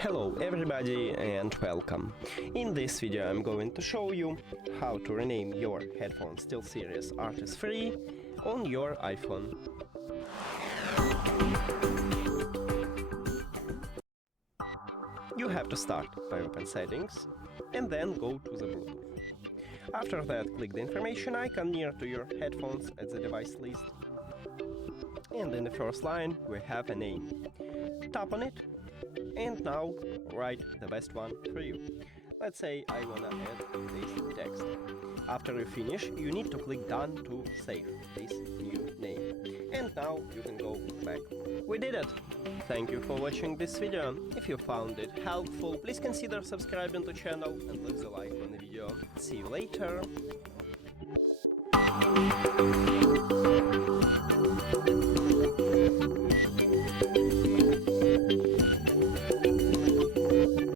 Hello everybody and welcome. In this video I'm going to show you how to rename your headphone SteelSeries Arctis 3 on your iPhone. You have to start by open settings and then go to the Bluetooth. After that, click the information icon near to your headphones at the device list. And in the first line we have a name. Tap on it and now write the best one for you. Let's say I wanna add this text. After you finish, you need to click done to save this new name. And now you can go back. We did it! Thank you for watching this video. If you found it helpful, please consider subscribing to the channel and leave a like on the video. See you later!